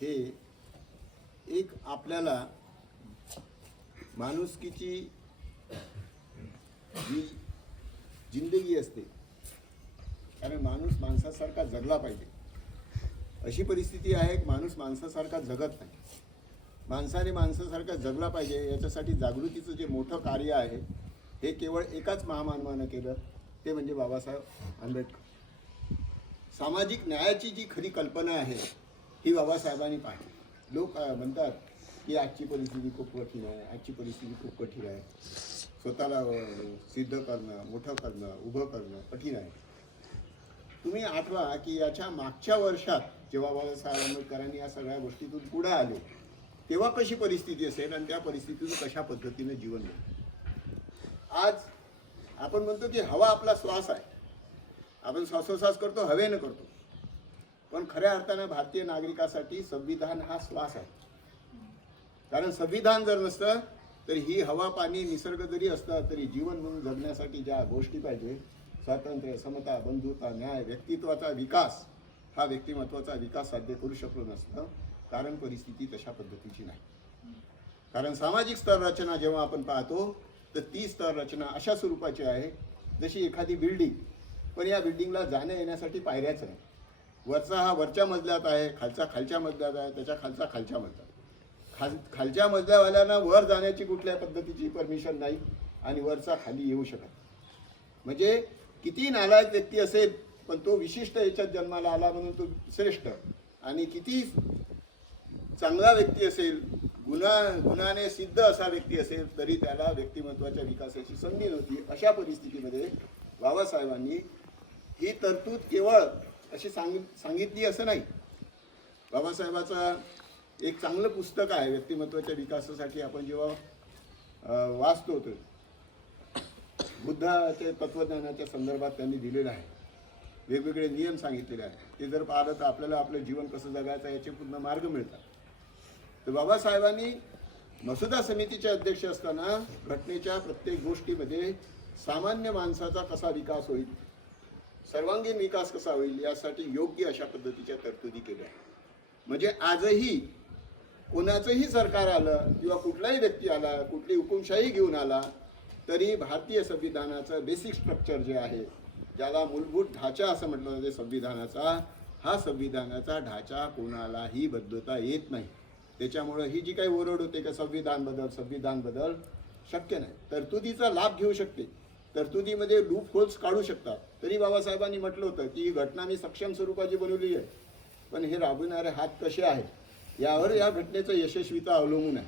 हे एक आपल्याला माणुसकीची जी जिंदगी असते, कारण माणूस माणसासारखा जगला पाहिजे. अशी परिस्थिती आहे की माणूस माणसासारखा जगत नाही. माणसाने माणसासारखा जगला पाहिजे याच्यासाठी जागृतीचं जे मोठं कार्य आहे हे केवळ एकाच महामानवानं केलं, ते म्हणजे बाबासाहेब आंबेडकर. सामाजिक न्यायाची जी खरी कल्पना आहे ही बाबासाहेबांनी पाहिली. लोक म्हणतात की आजची परिस्थिती खूप कठीण आहे, आजची परिस्थिती खूप कठीण आहे, स्वतःला सिद्ध करणं, मोठं करणं, उभं करणं कठीण आहे. तुम्ही आठवा की याच्या मागच्या वर्षात जेव्हा बाबासाहेब आंबेडकरांनी या सगळ्या गोष्टीतून पुढे आले तेव्हा कशी परिस्थिती असेल आणि त्या परिस्थितीतून कशा पद्धतीने जीवन मिळेल. आज आपण म्हणतो की हवा आपला श्वास आहे, आपण श्वासोश्वास करतो, हवेनं करतो, पण खऱ्या अर्थानं भारतीय नागरिकासाठी संविधान हा श्वास आहे. कारण संविधान जर नसतं तर ही हवा, पाणी, निसर्ग जरी असतं तरी जीवन म्हणून जगण्यासाठी ज्या गोष्टी पाहिजे, स्वातंत्र्य, समता, बंधुता, न्याय, व्यक्तित्वाचा विकास, हा व्यक्तिमत्वाचा विकास साध्य करू शकलो नसतं. कारण परिस्थिती तशा पद्धतीची नाही. कारण सामाजिक स्तर रचना जेव्हा आपण पाहतो तर ती स्तर रचना अशा स्वरूपाची आहे जशी एखादी बिल्डिंग, पण या बिल्डिंगला जाण्या येण्यासाठी पायऱ्याच नाही. वरचा हा वरच्या मजल्यात आहे, खालचा खालच्या मजल्यात आहे, त्याच्या खालचा खालच्या मजल्यात. खालच्या मजल्यावाल्यांना वर जाण्याची कुठल्या पद्धतीची परमिशन नाही आणि वरचा खाली येऊ शकत. म्हणजे किती नालायक व्यक्ती असेल पण तो विशिष्ट याच्यात जन्माला आला म्हणून तो श्रेष्ठ, आणि किती चांगला व्यक्ती असेल, गुणाने सिद्ध असा व्यक्ती असेल तरी त्याला व्यक्तिमत्वाच्या विकासाची संधी नव्हती. अशा परिस्थितीमध्ये बाबासाहेबांनी ही तरतूद केवळ अशी सांगितली असं नाही. बाबासाहेबाचा एक चांगलं पुस्तक आहे व्यक्तिमत्वाच्या विकासासाठी. आपण जेव्हा वाचतो तर बुद्धाच्या तत्वज्ञानाच्या संदर्भात त्यांनी दिलेलं आहे, वेगवेगळे नियम सांगितलेले आहेत. ते जर पाहिलं तर आपल्याला आपलं जीवन कसं जगायचं याचे पूर्ण मार्ग मिळतात. तर बाबासाहेबांनी मसुदा समितीचे अध्यक्ष असताना घटनेच्या प्रत्येक गोष्टीमध्ये सामान्य माणसाचा कसा विकास होईल, सर्वांगीण विकास कसा होईल यासाठी योग्य अशा पद्धतीच्या तरतुदी केल्या. म्हणजे आजही कोणाचंही सरकार आलं किंवा कुठलाही व्यक्ती आला, कुठली हुकुमशाही घेऊन आला तरी भारतीय संविधानाचं बेसिक स्ट्रक्चर जे आहे, ज्याला मूलभूत ढाचा असं म्हटलं जाते संविधानाचा, हा संविधानाचा ढाचा कोणालाही बदलता येत नाही. त्याच्यामुळे ही जी काही ओरड होते का संविधान बदल शक्य नाही. तरतुदीचा लाभ घेऊ शकते, तरतुदीमध्ये लूप होल्स काढू शकतात. तरी बाबासाहेबांनी म्हटलं होतं की ही घटना मी सक्षम स्वरूपाची बनवली आहे, पण हे राबविणारे हात कसे आहेत यावर या घटनेचं यशस्वीता अवलंबून आहे.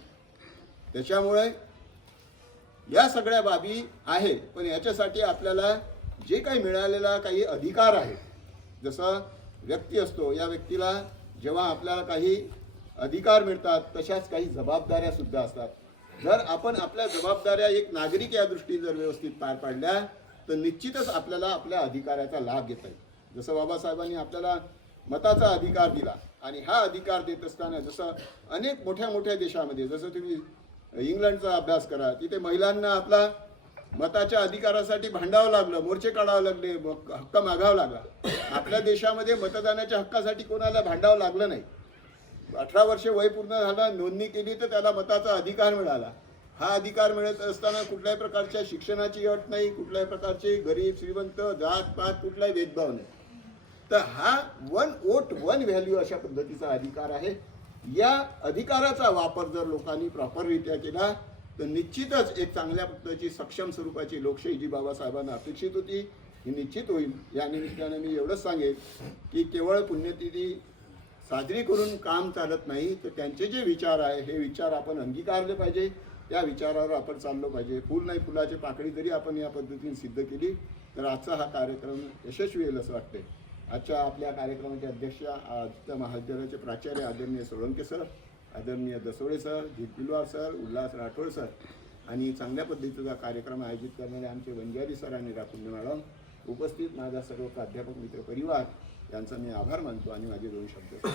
त्याच्यामुळे या सगळ्या बाबी आहे, पण याच्यासाठी आपल्याला जे काही मिळालेला काही अधिकार आहे, जसं व्यक्ती असतो, या व्यक्तीला जेव्हा आपल्याला काही अधिकार मिळतात तशाच काही जबाबदाऱ्या सुद्धा असतात. जर आपण आपल्या जबाबदाऱ्या एक नागरिक या दृष्टीने जर व्यवस्थित पार पाडल्या तर निश्चितच आपल्याला आपल्या अधिकाराचा लाभ घेता येईल. जसं बाबासाहेबांनी आपल्याला मताचा अधिकार दिला, आणि हा अधिकार देत असताना जसं अनेक मोठ्या मोठ्या देशामध्ये, जसं तुम्ही इंग्लंडचा अभ्यास करा, तिथे महिलांना आपला मताच्या अधिकारासाठी भांडावं लागलं, मोर्चे काढावं लागले, हक्क मागावा लागला. आपल्या देशामध्ये मतदानाच्या हक्कासाठी कोणाला भांडावं लागलं नाही. 18 वर्षे वय पूर्ण झालं, नोंदणी केली तर त्याला मताचा अधिकार मिळाला. हा अधिकार मिळत असताना कुठल्याही प्रकारच्या शिक्षणाची अट नाही, कुठल्याही प्रकारचे गरीब श्रीमंत जात पात कुठलाही भेदभाव नाही. तर हा 1 वोट 1 व्हॅल्यू अशा पद्धतीचा अधिकार आहे. या अधिकाराचा वापर जर लोकांनी प्रॉपररित्या केला तर निश्चितच एक चांगल्या पद्धतीची सक्षम स्वरूपाची लोकशाही जी बाबासाहेबांना अपेक्षित होती ही निश्चित होईल. या निमित्ताने मी एवढंच सांगेन की केवळ पुण्यतिथी साजरी करून काम चालत नाही, तर त्यांचे जे विचार आहे हे विचार आपण अंगीकारले पाहिजे, त्या विचारावर आपण चाललो पाहिजे. फूल नाही फुलाची पाकळी जरी आपण या पद्धतीने सिद्ध केली तर आजचा हा कार्यक्रम यशस्वी होईल असं वाटते. आजच्या आपल्या कार्यक्रमाचे अध्यक्ष आदित्य महाविद्यालयाचे प्राचार्य आदरणीय सोळंके सर, आदरणीय Dasole sir, Pilwar sir, Ulhas Rathod sir, आणि चांगल्या पद्धतीचा कार्यक्रम आयोजित करणारे आमचे वंजारी सर आणि राकुंड मॅडम, उपस्थित माझा सर्व प्राध्यापक मित्र परिवार यांचा मी आभार मानतो आणि माझे 2 शब्द